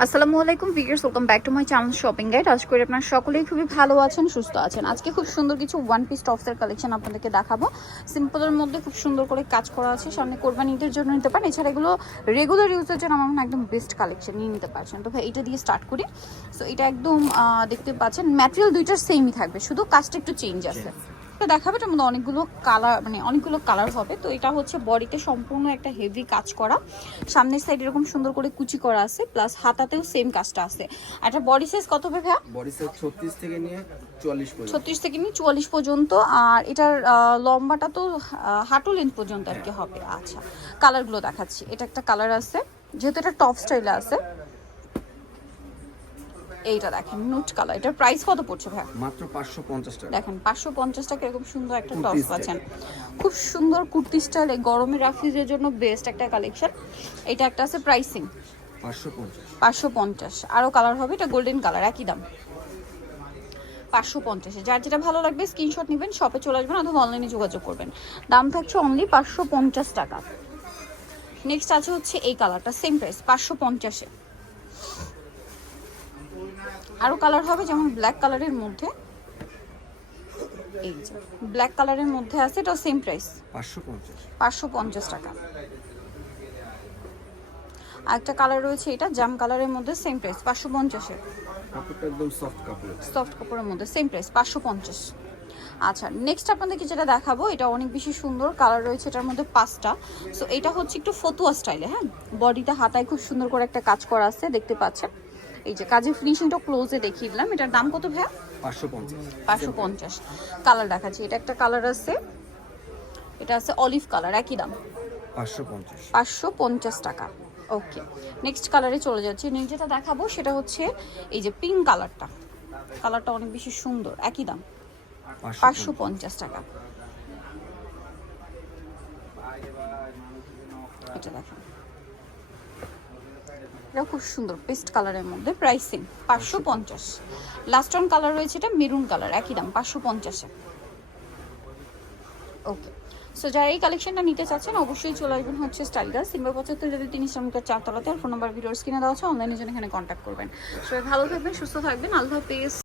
আসসালামু আলাইকুম viewers, welcome back to my channel shopping guide. আশা করি আপনারা সকলেই খুবই ভালো আছেন, সুস্থ আছেন। আজকে খুব সুন্দর কিছু ওয়ান পিস টপসের কালেকশন আপনাদেরকে দেখাবো। সিম্পলের মধ্যে খুব সুন্দর করে কাজ করা আছে, সামনে কোরবানি ঈদের জন্য নিতে পারেন। এছাড়া এগুলো রেগুলার ইউজের জন্য আমার মনে হয় একদম বেস্ট কালেকশন নিয়ে নিতে পারছেন। তো ভাই এটা দিয়ে স্টার্ট করি। সো এটা একদম দেখতে পাচ্ছেন ম্যাটেরিয়াল দুইটার সেমই থাকবে, শুধু কাজটা একটু চেঞ্জ আছে। দেখাবে এটার মধ্যে অনেকগুলো কালার হবে। তো এটা হচ্ছে বডিতে সম্পূর্ণ একটা হেভি কাজ করা, সামনের সাইড এরকম সুন্দর করে কুচি করা আছে, প্লাস হাতাতেও সেম কাজটা আছে। এটা বডি সাইজ কত হবে ভাইয়া? বডি সাইজ 36 থেকে নিয়ে 44 পর্যন্ত। 36 থেকে নিয়ে 44 পর্যন্ত। আর এটার লম্বাটা তো হাঁটু লেন্থ পর্যন্ত আর কি হবে। আচ্ছা, কালারগুলো দেখাচ্ছি। এটা একটা কালার আছে, যেহেতু এটা টপ স্টাইলে আছে। এইটা দেখেন নুট কালার। এটার প্রাইস কত পড়ছে ভাই? মাত্র 550 টাকা। দেখেন 550 টাকা এরকম সুন্দর একটা টপস পাচ্ছেন। খুব সুন্দর কুর্তি স্টাইল, এই গরমে রাফিজের জন্য বেস্ট একটা কালেকশন। এটা একটা আছে প্রাইসিং 550। আরও কালার হবে, এটা গোল্ডেন কালার, একই দাম 550। যার যেটা ভালো লাগবে স্ক্রিনশট নেবেন, শপে চলে আসবেন অথবা অনলাইনে যোগাযোগ করবেন। দাম থাকছে অনলি 550 টাকা। নেক্সট আছে হচ্ছে এই কালারটা, সেম প্রাইস 550-এ। আরও কালার হবে, যেমন ব্ল্যাক কালারের মধ্যে, এই যে ব্ল্যাক কালারের মধ্যে আছে, এটাও সেম প্রাইস 550 টাকা। আরেকটা কালার রয়েছে, এটা জাম কালারের মধ্যে, সেম প্রাইস 550-এ। কাপড়টা একদম সফট কাপড়ের মধ্যে, সেম প্রাইস 550। আচ্ছা, নেক্সট আপনাদেরকে যেটা দেখাবো, এটা অনেক বেশি সুন্দর কালার রয়েছে এটার মধ্যে 5টা। সো এটা হচ্ছে একটু ফতুয়া স্টাইলে, হ্যাঁ, বডিতে হাতায় খুব সুন্দর করে একটা কাজ করা আছে, দেখতে পাচ্ছেন। এই যে কাজের ফিনিশিংটা ক্লোজে দেখিয়ে দিলাম। এটার দাম কত ভাইয়া? 550। কালার দেখাচ্ছি, এটা একটা কালার আছে, এটা আছে অলিভ কালার, একই দাম 550 টাকা। ওকে, নেক্সট কালারে চলে যাচ্ছি। নেক্সট যেটা দেখাবো সেটা হচ্ছে এই যে পিঙ্ক কালারটা। কালারটা অনেক বেশি সুন্দর, একই দাম 550 টাকা। এটা দেখেন, এটা খুব সুন্দর পেস্ট কালারের মধ্যে, প্রাইসিং 550। লাস্ট অন কালার রয়েছে, এটা মেরুন কালার, একই দাম 550-এ। ওকে, সো যারা এই কালেকশনটা নিতে চাচ্ছেন অবশ্যই চলে আসবেন হচ্ছে স্টাইল গার্ল, সিম্বল 75 ইসলামিকার 4 তলাতে। আর ফোন নাম্বার ভিডিওস কিনে দেওয়া আছে, অনলাইনে জন্য এখানে কন্ট্যাক্ট করবেন। সবাই ভালো থাকবেন, সুস্থ থাকবেন, আল্লাহ হাফেজ।